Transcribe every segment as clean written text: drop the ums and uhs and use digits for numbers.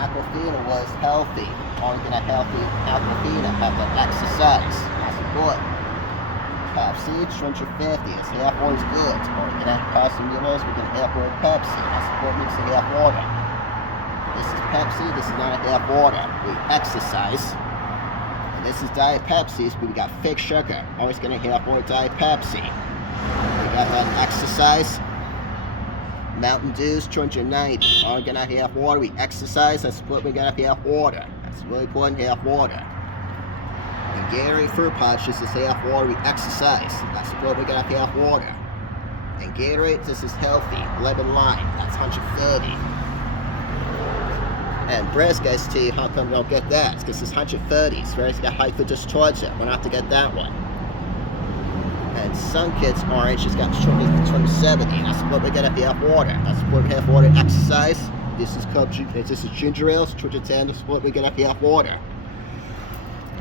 Aquafina was healthy. Only gonna healthy Aquafina have to exercise. That's important. Pepsi, 250. It's half water's good. Only gonna have Pepsi Mulos, we're gonna half water Pepsi. That's what makes it half water. This is Pepsi, this is not a half water. We exercise. And this is Diet Pepsi, but we got fake sugar. Always gonna half water Diet Pepsi. We got exercise. Mountain Dew's 290. Only gonna half water. We exercise. That's what we're gonna half water. That's really important. Half water. And Gatorade fruit punch. This is half water. We exercise. That's what we're gonna half water. And Gatorade. This is healthy. Lemon lime. That's 130. And Brisk iced tea. How come we don't get that? It's because it's 130. It's very got high food towards it. We're not to get that one. And Sunkist orange has got 270. That's what we're gonna have water. That's what we have water. Exercise. This is ginger ale. 210. That's what we're gonna have water.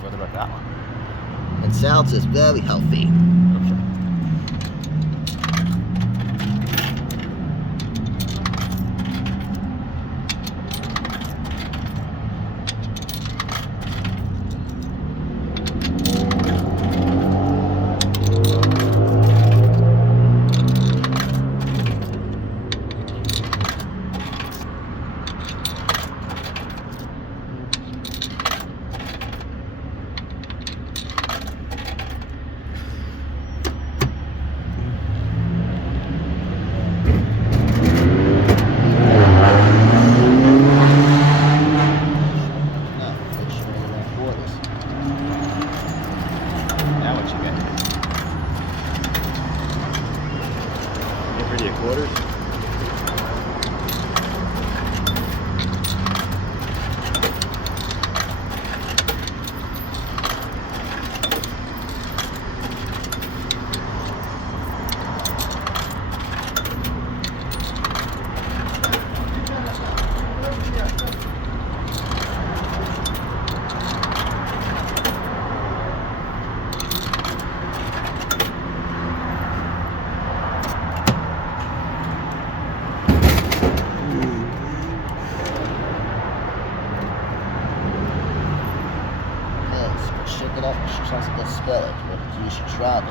What about that one? And Seltzer is very healthy. Pretty quarters. Shake it up, tries to get spillage, but you should drop it.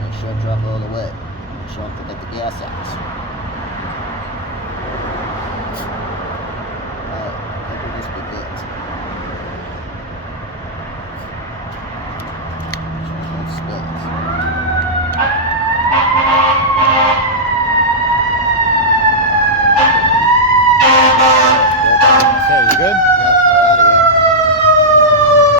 Make sure it drop all the way. Make sure to get the gas out.